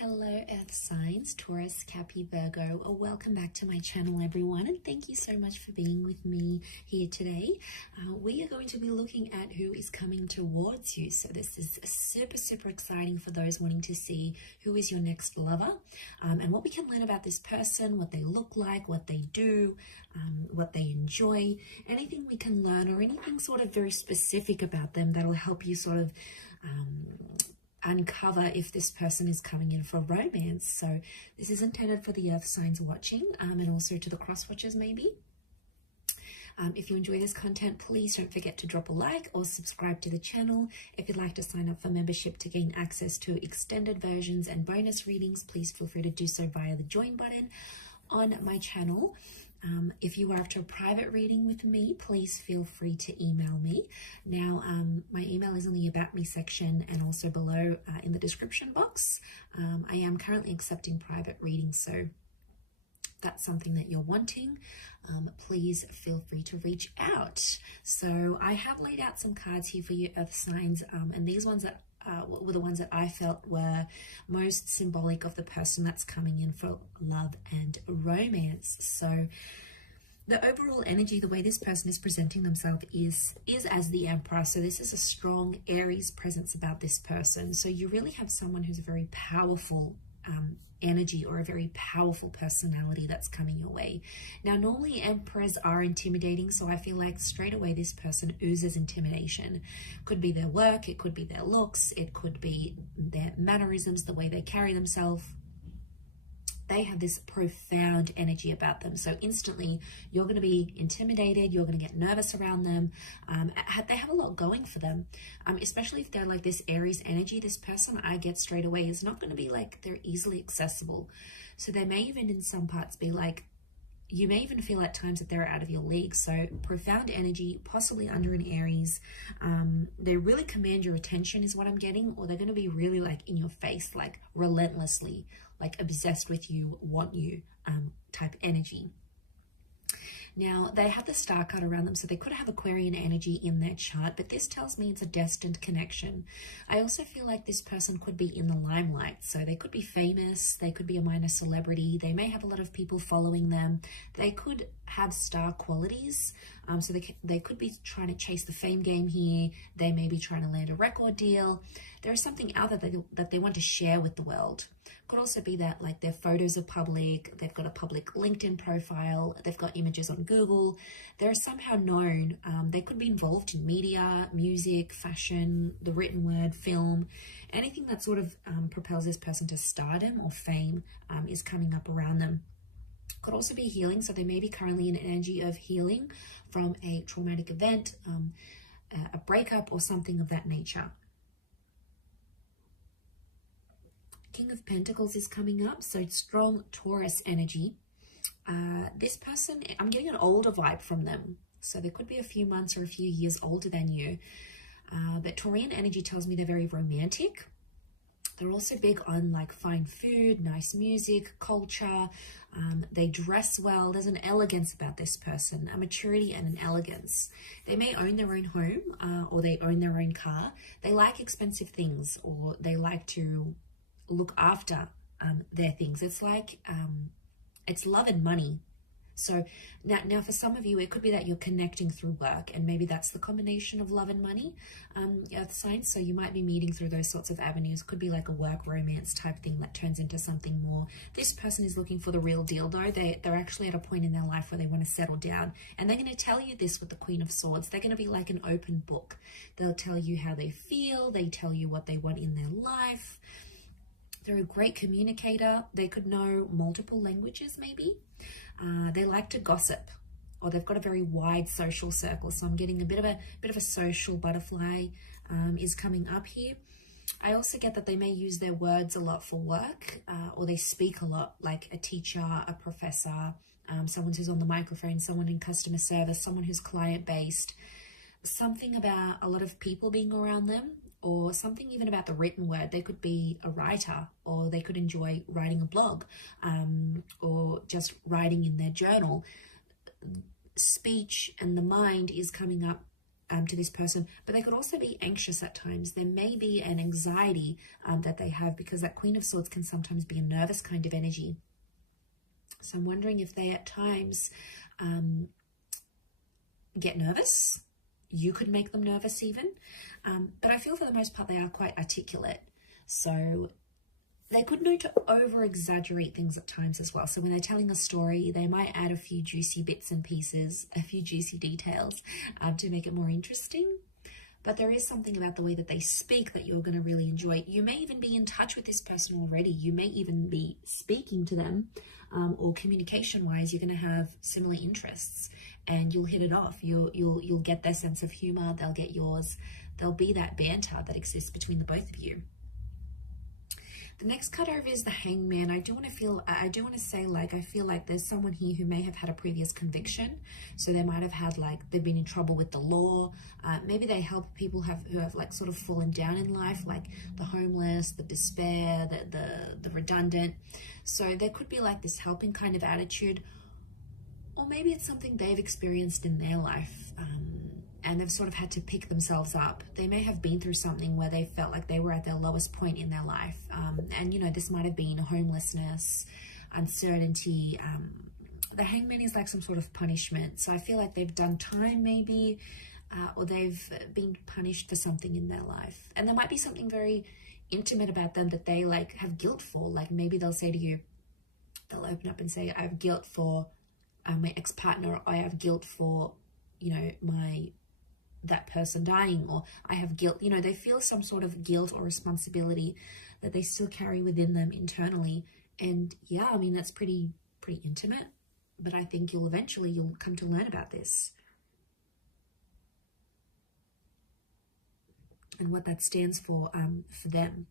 Hello Earth signs, Taurus, Capricorn, Virgo. Welcome back to my channel everyone, and thank you so much for being with me here today. We are going to be looking at who is coming towards you. So this is super exciting for those wanting to see who is your next lover, and what we can learn about this person, what they look like, what they do, what they enjoy, anything we can learn or anything sort of very specific about them that'll help you sort of uncover if this person is coming in for romance. So this is intended for the earth signs watching, and also to the cross watchers maybe. If you enjoy this content, please don't forget to drop a like or subscribe to the channel. If you'd like to sign up for membership to gain access to extended versions and bonus readings, please feel free to do so via the join button on my channel. If you are after a private reading with me, please feel free to email me. Now, my email is in the About Me section and also below in the description box. I am currently accepting private readings, so that's something that you're wanting, please feel free to reach out. So I have laid out some cards here for you earth signs, and these ones that were the ones that I felt were most symbolic of the person that's coming in for love and romance. So the overall energy, the way this person is presenting themselves is as the Emperor. So this is a strong Aries presence about this person. So you really have someone who's a very powerful energy or a very powerful personality that's coming your way. Now, normally emperors are intimidating, so I feel like straight away this person oozes intimidation. Could be their work, it could be their looks, it could be their mannerisms, the way they carry themselves. They have this profound energy about them. So instantly you're going to be intimidated. You're going to get nervous around them. They have a lot going for them, especially if they're like this Aries energy. This person I get straight away is not going to be like they're easily accessible. So they may even in some parts be like, you may even feel at times that they're out of your league. So profound energy, possibly under an Aries. They really command your attention is what I'm getting, or they're going to be really like in your face, like relentlessly, like obsessed with you, want you type energy. Now, they have the star card around them, so they could have Aquarian energy in their chart, but this tells me it's a destined connection. I also feel like this person could be in the limelight, so they could be famous, they could be a minor celebrity, they may have a lot of people following them, they could have star qualities, so they could be trying to chase the fame game here, they may be trying to land a record deal. There is something out there that they want to share with the world. Could also be that like their photos are public, they've got a public LinkedIn profile, they've got images on Google, they're somehow known. They could be involved in media, music, fashion, the written word, film, anything that sort of propels this person to stardom or fame is coming up around them. Could also be healing, so they may be currently in an energy of healing from a traumatic event, a breakup or something of that nature. King of Pentacles is coming up, so strong Taurus energy. This person, I'm getting an older vibe from them. So they could be a few months or a few years older than you. But Taurian energy tells me they're very romantic. They're also big on like fine food, nice music, culture. They dress well. There's an elegance about this person, a maturity and an elegance. They may own their own home or they own their own car. They like expensive things, or they like to look after their things. It's like it's love and money. So now for some of you it could be that you're connecting through work, and maybe that's the combination of love and money, earth signs. So you might be meeting through those sorts of avenues. Could be like a work romance type thing that turns into something more. This person is looking for the real deal though. They're actually at a point in their life where they want to settle down, and they're going to tell you this with the Queen of Swords. They're going to be like an open book. They'll tell you how they feel, they tell you what they want in their life. They're a great communicator. They could know multiple languages maybe. They like to gossip, or they've got a very wide social circle. So I'm getting a bit of a social butterfly is coming up here. I also get that they may use their words a lot for work, or they speak a lot, like a teacher, a professor, someone who's on the microphone, someone in customer service, someone who's client-based. Something about a lot of people being around them, or something even about the written word. They could be a writer, or they could enjoy writing a blog, or just writing in their journal. Speech and the mind is coming up to this person, but they could also be anxious at times. There may be an anxiety that they have, because that Queen of Swords can sometimes be a nervous kind of energy. So I'm wondering if they at times get nervous. You could make them nervous even. But I feel for the most part they are quite articulate. So they could know to over-exaggerate things at times as well. So when they're telling a story, they might add a few juicy bits and pieces, a few juicy details to make it more interesting. But there is something about the way that they speak that you're going to really enjoy. You may even be in touch with this person already. You may even be speaking to them, or communication-wise, you're going to have similar interests and you'll hit it off. You'll get their sense of humor. They'll get yours. There'll be that banter that exists between the both of you. The next card over is the Hangman. I do want to say, like, I feel like there's someone here who may have had a previous conviction. So they might have had, like, they've been in trouble with the law. Maybe they help people who have like sort of fallen down in life, like the homeless, the despair, the redundant. So there could be like this helping kind of attitude, or maybe it's something they've experienced in their life. And they've sort of had to pick themselves up. They may have been through something where they felt like they were at their lowest point in their life. And, you know, this might have been homelessness, uncertainty. The Hangman is like some sort of punishment. So I feel like they've done time maybe, or they've been punished for something in their life. And there might be something very intimate about them that they like have guilt for. Like maybe they'll say to you, they'll open up and say, I have guilt for my ex-partner, or I have guilt for, you know, that person dying, or I have guilt. You know, they feel some sort of guilt or responsibility that they still carry within them internally. And yeah, I mean, that's pretty intimate, but I think you'll come to learn about this and what that stands for them.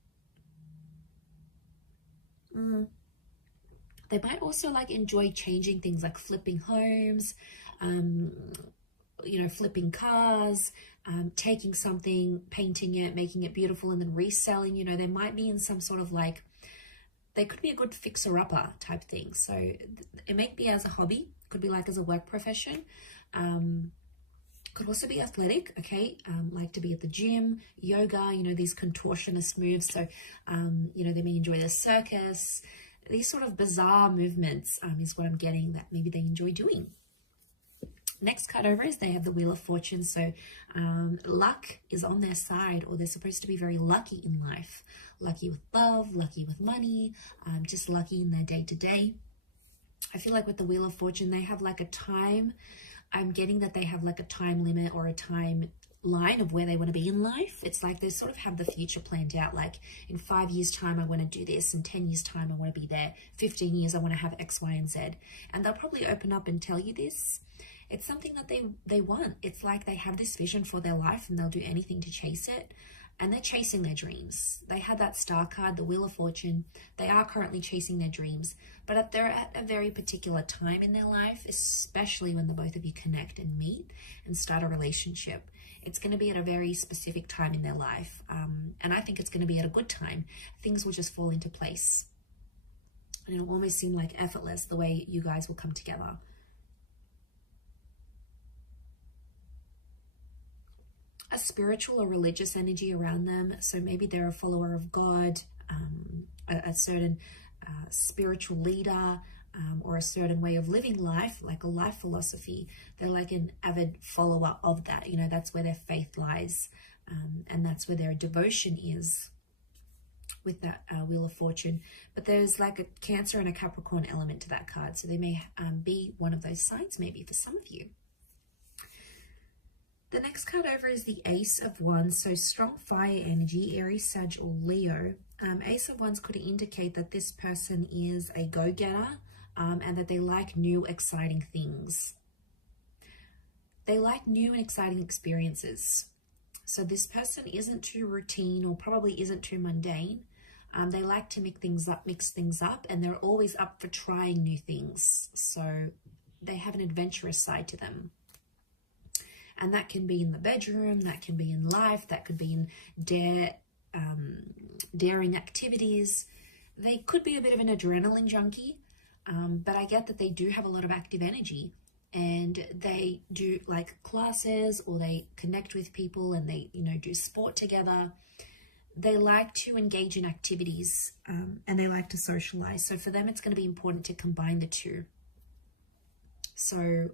They might also like enjoy changing things, like flipping homes, you know, flipping cars, taking something, painting it, making it beautiful, and then reselling. You know, they might be in some sort of like, they could be a good fixer-upper type thing. So it may be as a hobby, could be like as a work profession, could also be athletic, okay, like to be at the gym, yoga, you know, these contortionist moves. So, you know, they may enjoy the circus. These sort of bizarre movements is what I'm getting that maybe they enjoy doing. Next card over is they have the Wheel of Fortune. So luck is on their side, or they're supposed to be very lucky in life. Lucky with love, lucky with money, just lucky in their day-to-day. I feel like with the Wheel of Fortune, they have like a time. I'm getting that they have like a time limit or a time line of where they want to be in life. It's like they sort of have the future planned out, like in 5 years time I want to do this, in 10 years time I want to be there, 15 years I want to have X, Y, and Z. And they'll probably open up and tell you this. It's something that they want. It's like they have this vision for their life and they'll do anything to chase it. And they're chasing their dreams. They had that star card, the Wheel of Fortune. They are currently chasing their dreams, but they're at a very particular time in their life, especially when the both of you connect and meet and start a relationship. It's going to be at a very specific time in their life. And I think it's going to be at a good time. Things will just fall into place. And it'll almost seem like effortless the way you guys will come together. A spiritual or religious energy around them. So maybe they're a follower of God, a certain spiritual leader, or a certain way of living life, like a life philosophy. They're like an avid follower of that. You know, that's where their faith lies, and that's where their devotion is with that Wheel of Fortune. But there's like a Cancer and a Capricorn element to that card. So they may be one of those signs maybe for some of you. The next card over is the Ace of Wands. So strong fire energy, Aries, Sag, or Leo. Ace of Wands could indicate that this person is a go-getter, and that they like new, exciting things. They like new and exciting experiences. So this person isn't too routine, or probably isn't too mundane. They like to mix things up, and they're always up for trying new things. So they have an adventurous side to them. And that can be in the bedroom, that can be in life, that could be in daring activities. They could be a bit of an adrenaline junkie, but I get that they do have a lot of active energy. and they do like classes, or they connect with people, and they, you know, do sport together. They like to engage in activities, and they like to socialize. So for them, it's going to be important to combine the two. So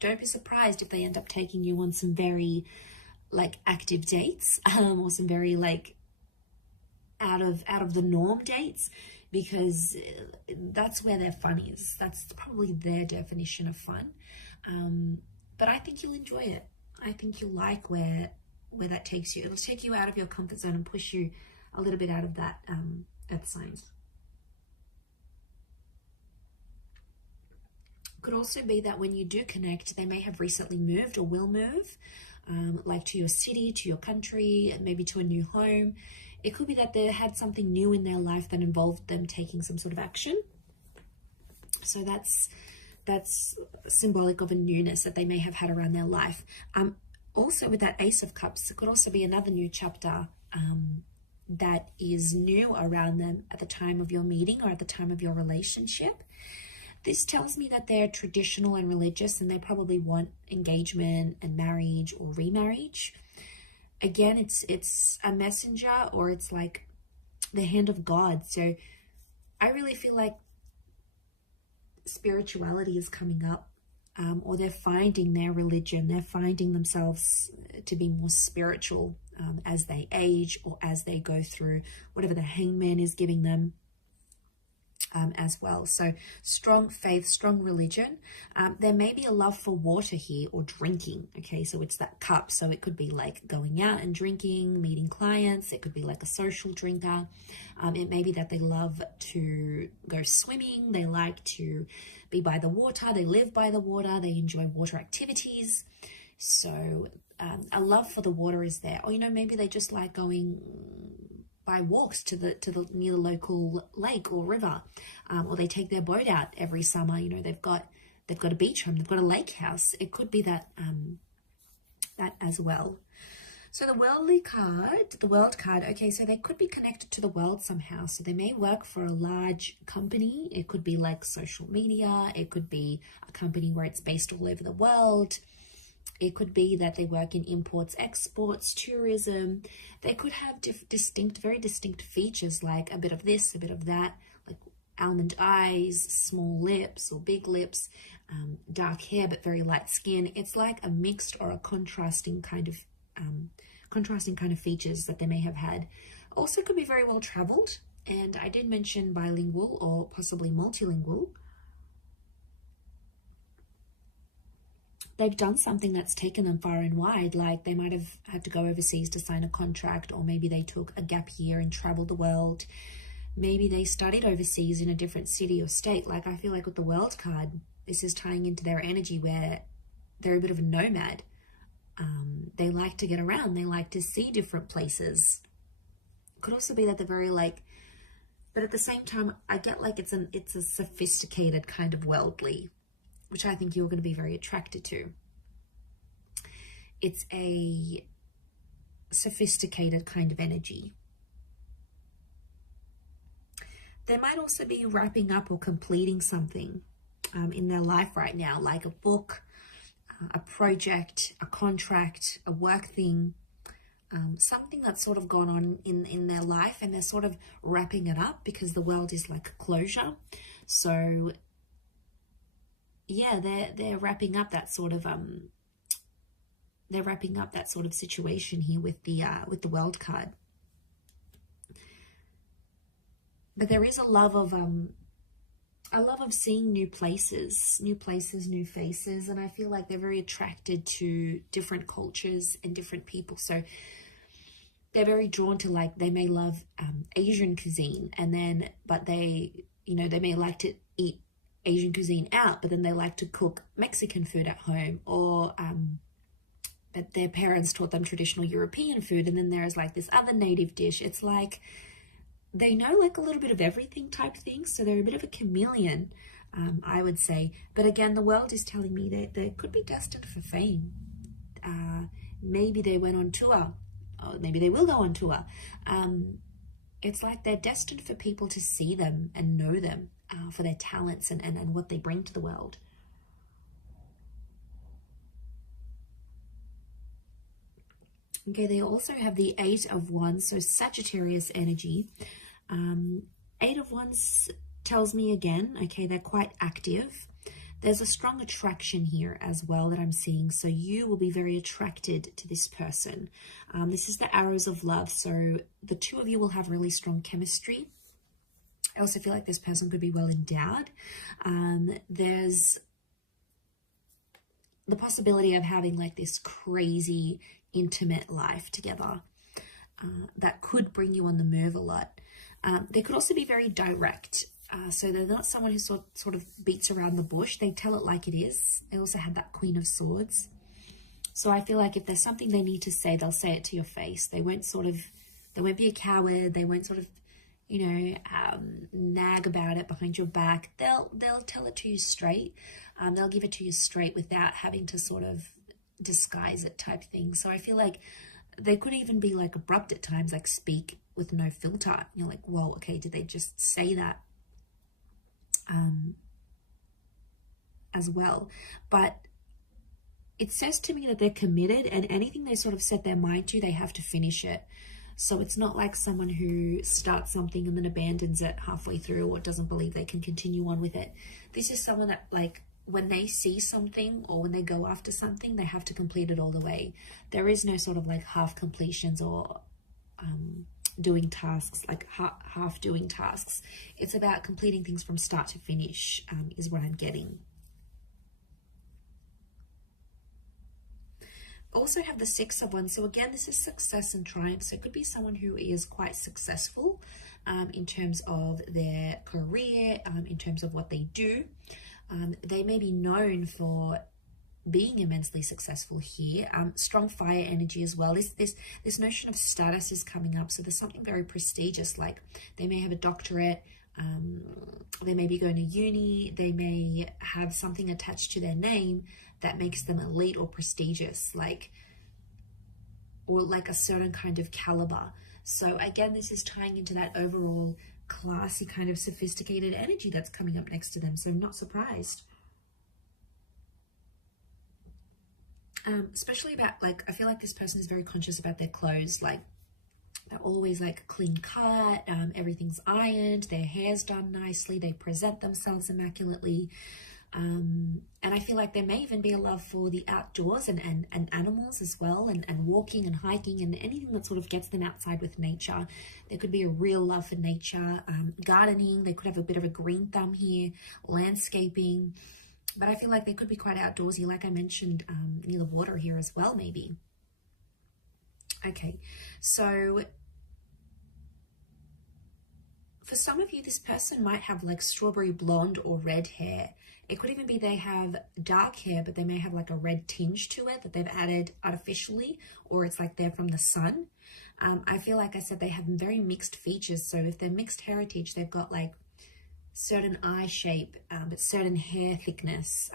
don't be surprised if they end up taking you on some very like active dates, or some very like out of the norm dates, because that's where their fun is. That's probably their definition of fun. But I think you'll enjoy it. I think you'll like where that takes you. It'll take you out of your comfort zone and push you a little bit out of that earth signs. Could also be that when you do connect, they may have recently moved or will move, like to your city, to your country, and maybe to a new home. It could be that they had something new in their life that involved them taking some sort of action. So that's symbolic of a newness that they may have had around their life. Also with that Ace of Cups, it could also be another new chapter that is new around them at the time of your meeting or at the time of your relationship. This tells me that they're traditional and religious, and they probably want engagement and marriage or remarriage. Again, it's a messenger, or it's like the hand of God. So I really feel like spirituality is coming up, or they're finding their religion. They're finding themselves to be more spiritual as they age, or as they go through whatever the hangman is giving them. As well. So strong faith, strong religion. There may be a love for water here, or drinking. Okay, so it's that cup. So it could be like going out and drinking, meeting clients. It could be like a social drinker. It may be that they love to go swimming. They like to be by the water. They live by the water. They enjoy water activities. So a love for the water is there. Or, you know, maybe they just like going by walks to the near the local lake or river, or they take their boat out every summer. You know, they've got a beach home, they've got a lake house. It could be that that as well. So the world card, okay, so they could be connected to the world somehow. So they may work for a large company. It could be like social media. It could be a company where it's based all over the world. It could be that they work in imports, exports, tourism. They could have very distinct features, like a bit of this, a bit of that, like almond eyes, small lips or big lips, dark hair but very light skin. It's like a mixed or a contrasting kind of features that they may have had. Also could be very well traveled, and I did mention bilingual or possibly multilingual. They've done something that's taken them far and wide, like they might have had to go overseas to sign a contract, or maybe they took a gap year and traveled the world. Maybe they studied overseas in a different city or state. Like I feel like with the world card, this is tying into their energy where they're a bit of a nomad. They like to get around. They like to see different places. It could also be that they're very like, but at the same time, I get like it's a sophisticated kind of worldly, which I think you're going to be very attracted to. It's a sophisticated kind of energy. They might also be wrapping up or completing something in their life right now, like a book, a project, a contract, a work thing, something that's sort of gone on in their life, and they're sort of wrapping it up because the world is like a closure. So yeah, they're wrapping up that sort of situation here with the world card. But there is a love of seeing new places, new faces, and I feel like they're very attracted to different cultures and different people. So they're very drawn to, like, they may love Asian cuisine, but they may like to eat Asian cuisine out, but then they like to cook Mexican food at home, or that their parents taught them traditional European food, and then there's like this other native dish. It's like they know like a little bit of everything type thing, so they're a bit of a chameleon, I would say. But again, the world is telling me that they could be destined for fame. Maybe they went on tour, or maybe they will go on tour. It's like they're destined for people to see them and know them for their talents and what they bring to the world. Okay, they also have the Eight of Wands, so Sagittarius energy. Eight of Wands tells me again, okay, they're quite active. There's a strong attraction here as well that I'm seeing. So you will be very attracted to this person. This is the arrows of love. So the two of you will have really strong chemistry. I also feel like this person could be well endowed. There's the possibility of having like this crazy intimate life together that could bring you on the move a lot. They could also be very direct. So they're not someone who sort of beats around the bush. They tell it like it is. They also have that Queen of Swords. So I feel like if there's something they need to say, they'll say it to your face. They won't be a coward. They won't sort of, you know, nag about it behind your back. They'll tell it to you straight. They'll give it to you straight without having to sort of disguise it type thing. So I feel like they could even be like abrupt at times, like speak with no filter. You're like, whoa, okay, did they just say that? As well. But it says to me that they're committed, and anything they sort of set their mind to, they have to finish it. So it's not like someone who starts something and then abandons it halfway through or doesn't believe they can continue on with it. This is someone that, like, when they see something or when they go after something, they have to complete it all the way. There is no sort of like half completions or doing tasks, like half doing tasks. It's about completing things from start to finish, is what I'm getting. Also have the Six of Wands. So again, this is success and triumph. So it could be someone who is quite successful in terms of their career, in terms of what they do. They may be known for being immensely successful here. Strong fire energy as well. This notion of status is coming up. So there's something very prestigious, like they may have a doctorate, they may be going to uni, they may have something attached to their name that makes them elite or prestigious, or like a certain kind of caliber. So again, this is tying into that overall classy kind of sophisticated energy that's coming up next to them. So I'm not surprised. Especially about, like, I feel like this person is very conscious about their clothes. Like, they're always like clean cut, everything's ironed, their hair's done nicely, they present themselves immaculately. And I feel like there may even be a love for the outdoors and animals as well, and walking and hiking and anything that sort of gets them outside with nature. There could be a real love for nature, gardening. They could have a bit of a green thumb here, landscaping. But I feel like they could be quite outdoorsy, like I mentioned, near the water here as well, maybe. Okay, so for some of you, this person might have like strawberry blonde or red hair. It could even be they have dark hair, but they may have like a red tinge to it that they've added artificially, or it's like they're from the sun. I feel like I said they have very mixed features. So if they're mixed heritage, they've got like certain eye shape, but certain hair thickness,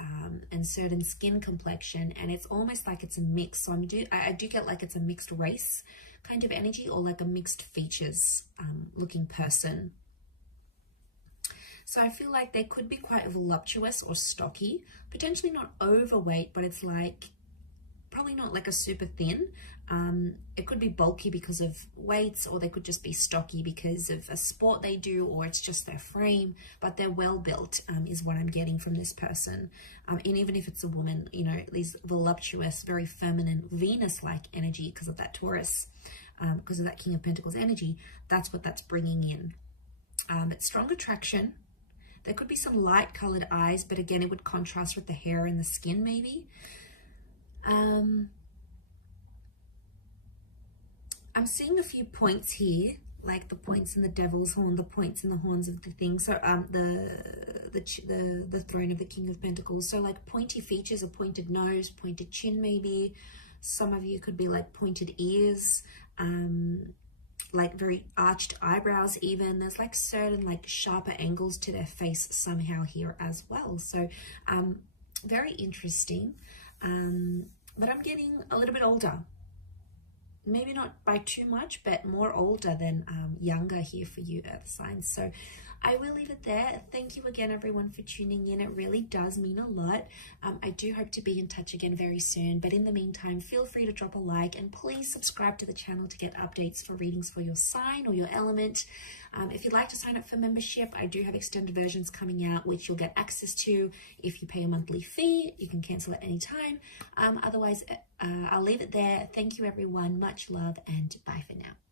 and certain skin complexion, and it's almost like it's a mix. So I do get like it's a mixed race kind of energy, or like a mixed features looking person. So I feel like they could be quite voluptuous or stocky, potentially not overweight, but it's like probably not like a super thin. It could be bulky because of weights, or they could just be stocky because of a sport they do, or it's just their frame, but they're well built, is what I'm getting from this person. And even if it's a woman, you know, these voluptuous, very feminine, Venus-like energy because of that Taurus, because of that King of Pentacles energy, that's what that's bringing in. It's strong attraction. There could be some light colored eyes, but again, it would contrast with the hair and the skin maybe. I'm seeing a few points here, like the points in the devil's horn, the points in the horns of the thing. So the throne of the King of Pentacles. So like pointy features, a pointed nose, pointed chin maybe. Some of you could be like pointed ears, like very arched eyebrows even. There's like certain like sharper angles to their face somehow here as well. So very interesting. But I'm getting a little bit older. maybe not by too much, but more older than younger here for you earth signs. So I will leave it there. Thank you again, everyone, for tuning in. It really does mean a lot. I do hope to be in touch again very soon. But in the meantime, feel free to drop a like and please subscribe to the channel to get updates for readings for your sign or your element. If you'd like to sign up for membership, I do have extended versions coming out, which you'll get access to if you pay a monthly fee. You can cancel at any time. Otherwise, I'll leave it there. Thank you, everyone. Much love and bye for now.